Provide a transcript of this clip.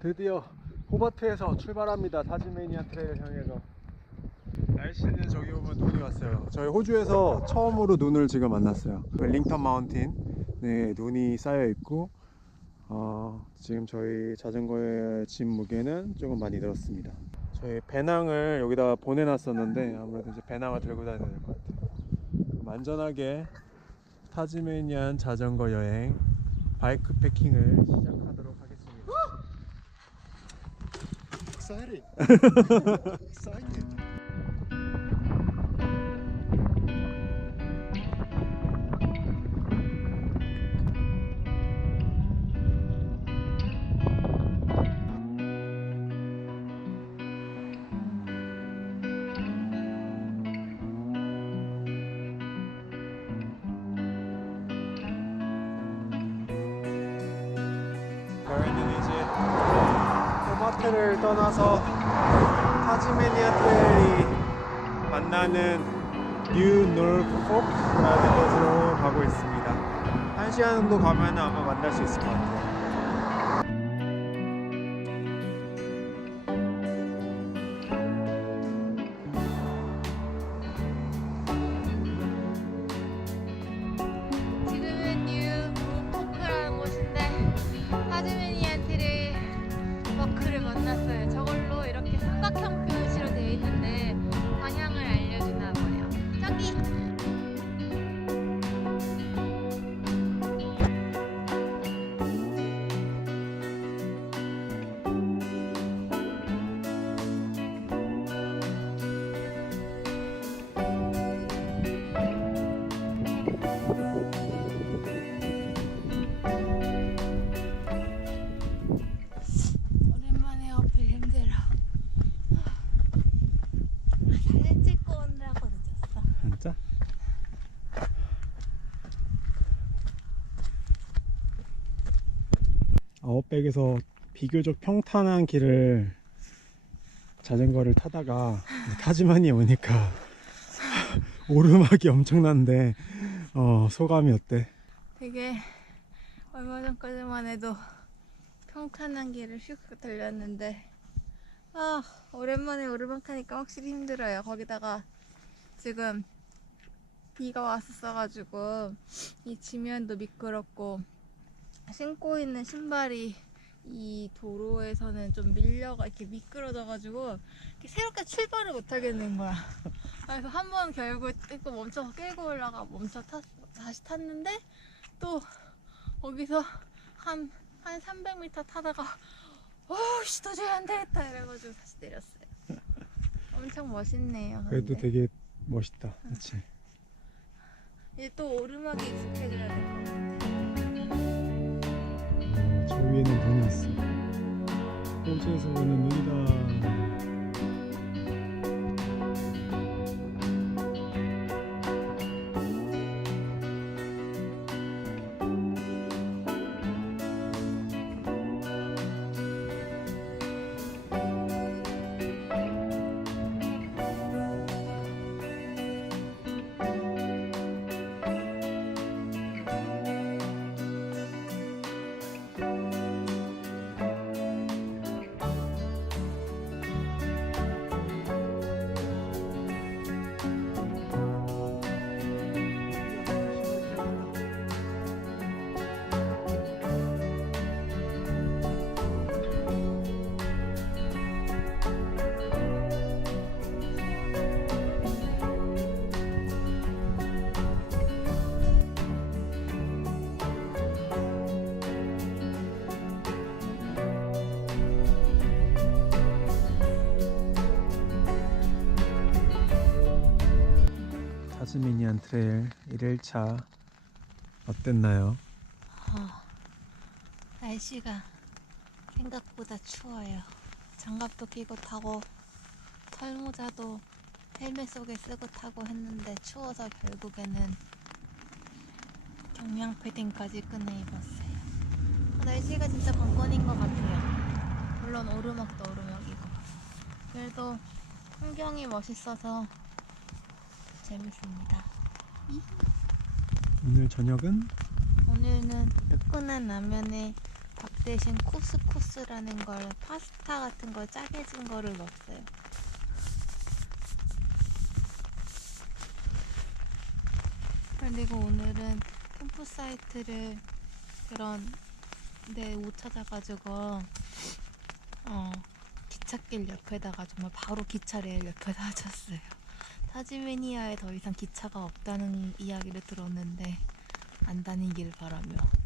드디어 호버트에서 출발합니다. 타즈메니아 트레일 향해서. 날씨는 저기 보면 눈이 왔어요. 저희 호주에서 처음으로 눈을 지금 만났어요. 웰링턴 마운틴, 네 눈이 쌓여 있고, 어, 지금 저희 자전거의 짐 무게는 조금 많이 늘었습니다. 저희 배낭을 여기다 보내놨었는데 아무래도 이제 배낭을 들고 다녀야 될 것 같아요. 안전하게 타즈메니안 자전거 여행 바이크 패킹을 하겠습니다. sorry. sorry. 호바트를 떠나서 타즈메니아 트레일이 만나는 뉴 놀포크라는 곳으로 가고 있습니다. 한 시간 정도 가면 아마 만날 수 있을 것 같아요. 아웃백에서 비교적 평탄한 길을 자전거를 타다가 타지만이 오니까 오르막이 엄청난데 어, 소감이 어때? 되게 얼마 전까지만 해도 평탄한 길을 슉 달렸는데 아 오랜만에 오르막 타니까 확실히 힘들어요. 거기다가 지금 비가 왔었어가지고 이 지면도 미끄럽고 신고 있는 신발이 이 도로에서는 좀 밀려가 이렇게 미끄러져가지고 이렇게 새롭게 출발을 못 하겠는 거야. 그래서 한 번 결국 또 멈춰서 끌고 올라가 멈춰 탔 다시 탔는데 또 거기서 한, 한 300m 타다가 어우씨 도저히 안 되겠다 이래가지고 다시 내렸어요 엄청 멋있네요 그래도 근데. 되게 멋있다 그치? 이제 또 오르막이 익숙해져야 될 것 같아 어, 저 위에는 눈이 있어 호주에서 보는 눈이다 타즈미니안 트레일 1일차 어땠나요? 아, 날씨가 생각보다 추워요. 장갑도 끼고 타고 털모자도 헬멧 속에 쓰고 타고 했는데 추워서 결국에는 경량 패딩까지 꺼내 입었어요. 날씨가 진짜 관건인 것 같아요. 물론 오르막도 오르막이고. 그래도 풍경이 멋있어서 재밌습니다 오늘 저녁은 오늘은 뜨끈한 라면에 밥 대신 쿠스쿠스라는 걸 파스타 같은 걸 짜게 진 거를 넣었어요. 그리고 오늘은 캠프 사이트를 그런 데 못 찾아가지고 어 기찻길 옆에다가 정말 바로 기차레일 옆에다 쳤어요. 타지메니아에 더 이상 기차가 없다는 이야기를 들었는데 안 다니길 바라며